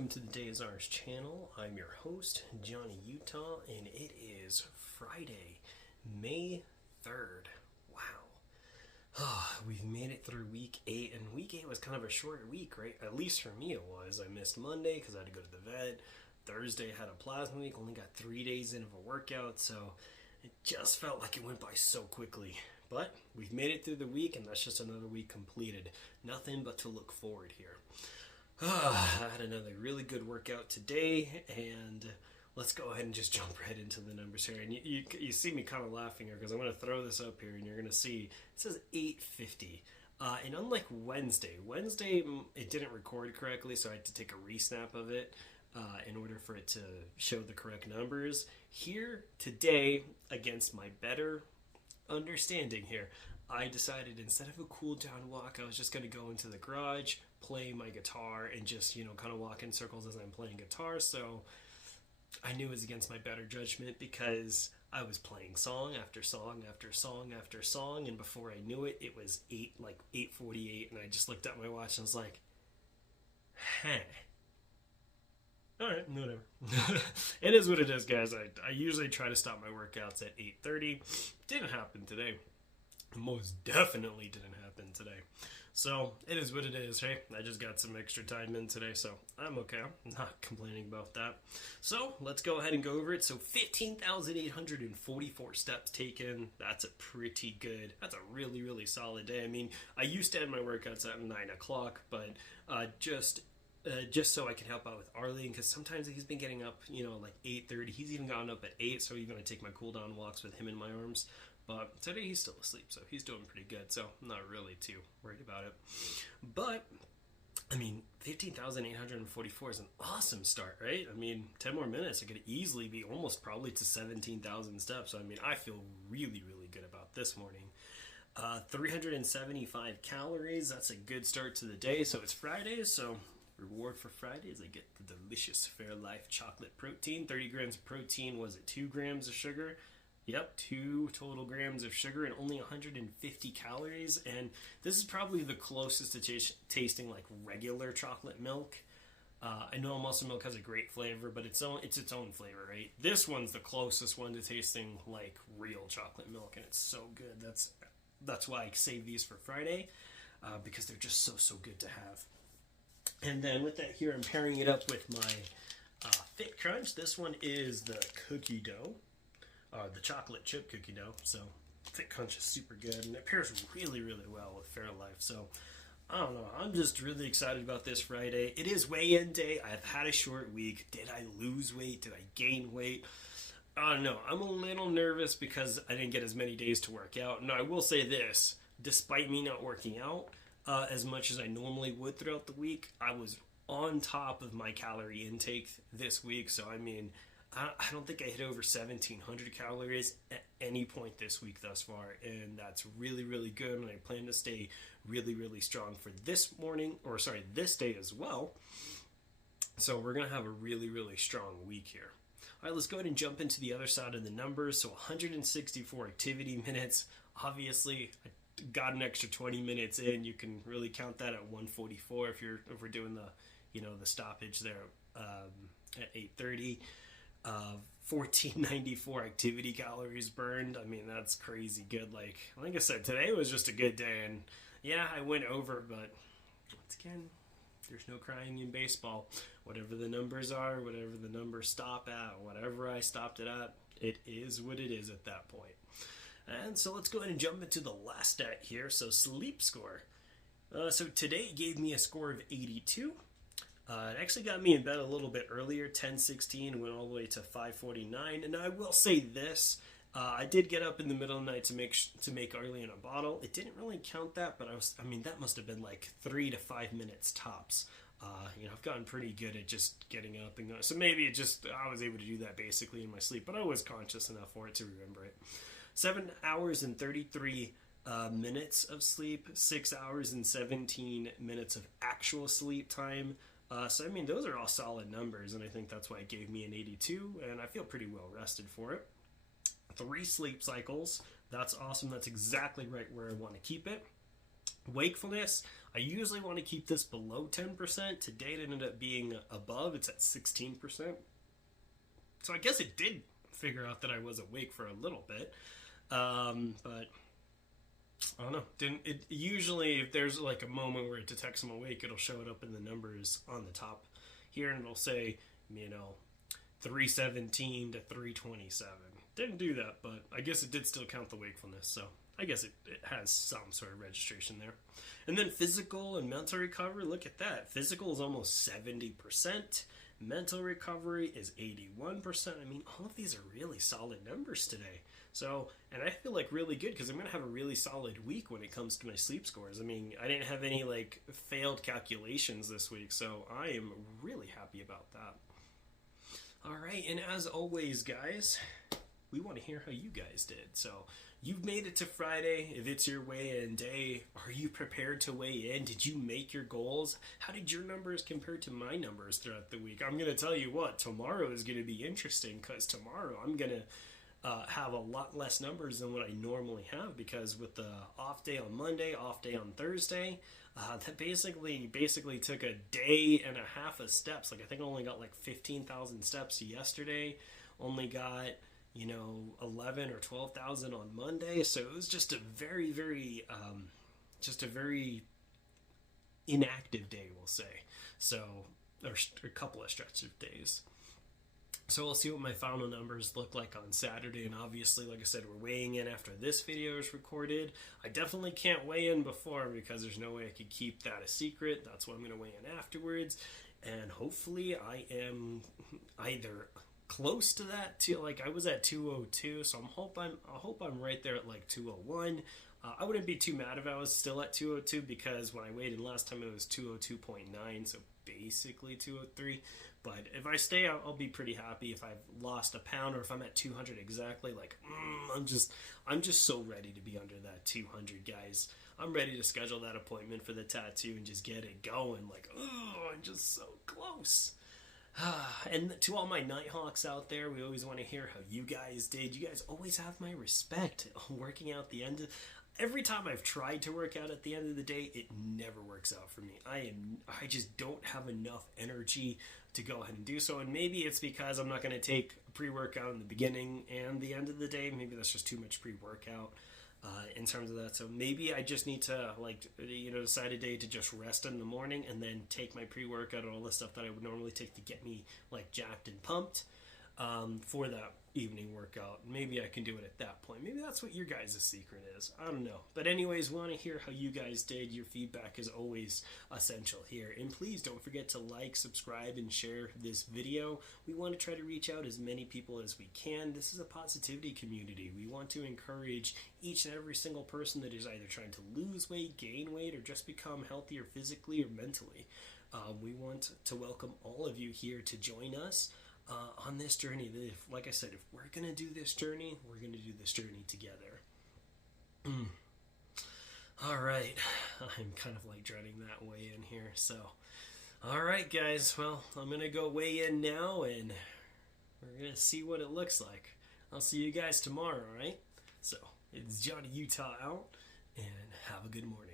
welcome to the Day is Ours channel. I'm your host, Johnny Utah, and it is Friday, May 3rd. Wow. We've made it through week 8, and week 8 was kind of a short week, right? At least for me it was. I missed Monday because I had to go to the vet. Thursday had a plasma week, only got 3 days in of a workout, so it just felt like it went by so quickly. But we've made it through the week, and that's just another week completed. Nothing but to look forward here. I had another really good workout today, and let's go ahead and just jump right into the numbers here. And you see me kind of laughing here because I'm going to throw this up here, and you're going to see it says 850. And unlike Wednesday it didn't record correctly, so I had to take a resnap of it in order for it to show the correct numbers. Here today, against my better understanding here, I decided instead of a cool down walk, I was just going to go into the garage, play my guitar, and just, kind of walk in circles as I'm playing guitar. So I knew it was against my better judgment because I was playing song after song after song after song, and before I knew it, it was 8:48, and I just looked at my watch and I was like, alright, whatever. It is what it is, guys. I usually try to stop my workouts at 8:30. Didn't happen today. Most definitely didn't happen today. So it is what it is. Hey, I just got some extra time in today, so I'm okay. I'm not complaining about that. So let's go ahead and go over it. So 15,844 steps taken. That's a pretty good, that's a really, really solid day. I mean, I used to end my workouts at 9 o'clock, but just so I can help out with Arlene, because sometimes he's been getting up, like 8:30. He's even gotten up at 8, so even I take my cool down walks with him in my arms. But today he's still asleep, so he's doing pretty good, so I'm not really too worried about it. But, 15,844 is an awesome start, right? 10 more minutes, it could easily be almost probably to 17,000 steps. So, I feel really, really good about this morning. 375 calories, that's a good start to the day. So it's Friday, so reward for Friday is I get the delicious Fairlife chocolate protein. 30 grams of protein, was it 2 grams of sugar? Yep, 2 total grams of sugar and only 150 calories. And this is probably the closest to tasting like regular chocolate milk. I know Muscle Milk has a great flavor, but it's its own flavor, right? This one's the closest one to tasting like real chocolate milk, and it's so good. That's why I save these for Friday, because they're just so good to have. And then with that here, I'm pairing it up with my Fit Crunch. This one is the cookie dough. The chocolate chip cookie dough. So Fit Crunch is super good, and it pairs really, really well with Fairlife. So I don't know. I'm just really excited about this Friday. It is weigh-in day. I've had a short week. Did I lose weight? Did I gain weight? I don't know. I'm a little nervous because I didn't get as many days to work out. No, I will say this. Despite me not working out as much as I normally would throughout the week, I was on top of my calorie intake this week. So, I don't think I hit over 1,700 calories at any point this week thus far, and that's really, really good, and I plan to stay really, really strong for this day as well. So we're going to have a really, really strong week here. All right, let's go ahead and jump into the other side of the numbers. So 164 activity minutes. Obviously, I got an extra 20 minutes in. You can really count that at 144 if we're doing the stoppage there at 8:30. 1494 activity calories burned. That's crazy good. Like I said, today was just a good day, and yeah, I went over, but once again, there's no crying in baseball. Whatever the numbers are, whatever the numbers stop at, whatever I stopped it at, it is what it is at that point. And so let's go ahead and jump into the last stat here. So sleep score. So today it gave me a score of 82. It actually got me in bed a little bit earlier, 10:16, went all the way to 5:49. And I will say this, I did get up in the middle of the night to make Arlene a bottle. It didn't really count that, but that must have been like 3 to 5 minutes tops. I've gotten pretty good at just getting up and going. So maybe I was able to do that basically in my sleep, but I was conscious enough for it to remember it. 7 hours and 33 minutes of sleep, 6 hours and 17 minutes of actual sleep time. So those are all solid numbers, and I think that's why it gave me an 82, and I feel pretty well rested for it. 3 sleep cycles. That's awesome. That's exactly right where I want to keep it. Wakefulness, I usually want to keep this below 10%. Today it ended up being above. It's at 16%. So I guess it did figure out that I was awake for a little bit. But I don't know. Didn't it usually, if there's like a moment where it detects I'm awake, it'll show it up in the numbers on the top here, and it'll say, 317 to 327. Didn't do that, but I guess it did still count the wakefulness, so I guess it has some sort of registration there. And then physical and mental recovery, look at that. Physical is almost 70%. Mental recovery is 81%. I mean, all of these are really solid numbers today. So, and I feel like really good because I'm going to have a really solid week when it comes to my sleep scores. I mean, I didn't have any like failed calculations this week, so I am really happy about that. All right, and as always, guys, we want to hear how you guys did. So, you've made it to Friday. If it's your weigh-in day, are you prepared to weigh in? Did you make your goals? How did your numbers compare to my numbers throughout the week? I'm going to tell you what, tomorrow is going to be interesting because tomorrow I'm going to have a lot less numbers than what I normally have because with the off day on Monday, off day on Thursday, that basically took a day and a half of steps. Like I think I only got like 15,000 steps yesterday. Only got 11 or 12,000 on Monday. So it was just a very, very, just a very inactive day, we'll say. So, or a couple of stretch of days. So we'll see what my final numbers look like on Saturday. And obviously, like I said, we're weighing in after this video is recorded. I definitely can't weigh in before because there's no way I could keep that a secret. That's why I'm going to weigh in afterwards. And hopefully I am either close to that too. Like I was at 202, so I hope I'm right there at like 201. I wouldn't be too mad if I was still at 202 because when I weighed in last time it was 202.9, so basically 203. But if I stay out, I'll be pretty happy. If I've lost a pound or if I'm at 200 exactly, like I'm just so ready to be under that 200, guys. I'm ready to schedule that appointment for the tattoo and just get it going. Like, oh, I'm just so close. And to all my Nighthawks out there, we always want to hear how you guys did. You guys always have my respect. Working out the end of... Every time I've tried to work out at the end of the day, it never works out for me. I just don't have enough energy to go ahead and do so. And maybe it's because I'm not going to take pre-workout in the beginning and the end of the day. Maybe that's just too much pre-workout in terms of that. So maybe I just need to decide a day to just rest in the morning and then take my pre-workout and all the stuff that I would normally take to get me like jacked and pumped for that evening workout. Maybe I can do it at that point. Maybe that's what your guys' secret is. I don't know. But anyways, we want to hear how you guys did. Your feedback is always essential here. And please don't forget to like, subscribe, and share this video. We want to try to reach out as many people as we can. This is a positivity community. We want to encourage each and every single person that is either trying to lose weight, gain weight, or just become healthier physically or mentally. We want to welcome all of you here to join us on this journey. Like I said, if we're going to do this journey, we're going to do this journey together. All right. I'm kind of like dreading that weigh in here. So, all right, guys. Well, I'm going to go weigh in now, and we're going to see what it looks like. I'll see you guys tomorrow, all right? So, it's Johnny Utah out, and have a good morning.